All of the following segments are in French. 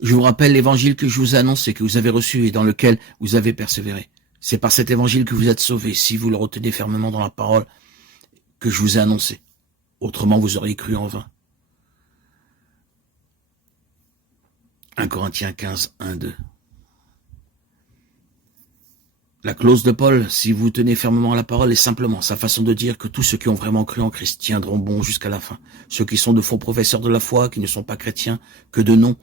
Je vous rappelle l'évangile que je vous annonce et que vous avez reçu et dans lequel vous avez persévéré. C'est par cet évangile que vous êtes sauvés, si vous le retenez fermement dans la parole que je vous ai annoncée. Autrement, vous auriez cru en vain. 1 Corinthiens 15, 1, 2. La clause de Paul, si vous tenez fermement à la parole, est simplement sa façon de dire que tous ceux qui ont vraiment cru en Christ tiendront bon jusqu'à la fin. Ceux qui sont de faux professeurs de la foi, qui ne sont pas chrétiens, que de nom,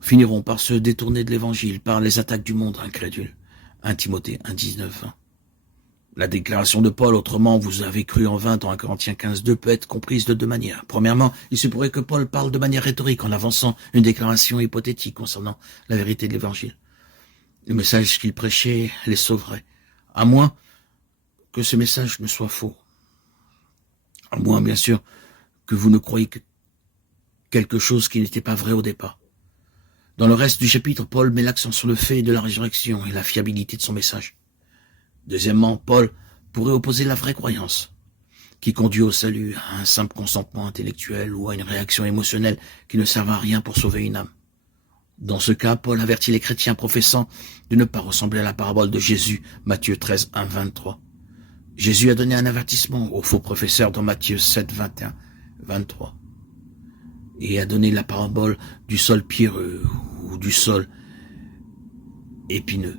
finiront par se détourner de l'évangile, par les attaques du monde incrédule. 1 Timothée 1, 19, 20. La déclaration de Paul, autrement, vous avez cru en vain dans 1 Corinthiens 15, 2, peut être comprise de deux manières. Premièrement, il se pourrait que Paul parle de manière rhétorique en avançant une déclaration hypothétique concernant la vérité de l'évangile. Le message qu'il prêchait les sauverait, à moins que ce message ne soit faux. À moins, bien sûr, que vous ne croyiez que quelque chose qui n'était pas vrai au départ. Dans le reste du chapitre, Paul met l'accent sur le fait de la résurrection et la fiabilité de son message. Deuxièmement, Paul pourrait opposer la vraie croyance, qui conduit au salut, à un simple consentement intellectuel ou à une réaction émotionnelle qui ne servent à rien pour sauver une âme. Dans ce cas, Paul avertit les chrétiens professant de ne pas ressembler à la parabole de Jésus, Matthieu 13, 1, 23. Jésus a donné un avertissement aux faux professeurs dans Matthieu 7, 21, 23. Et a donné la parabole du sol pierreux ou du sol épineux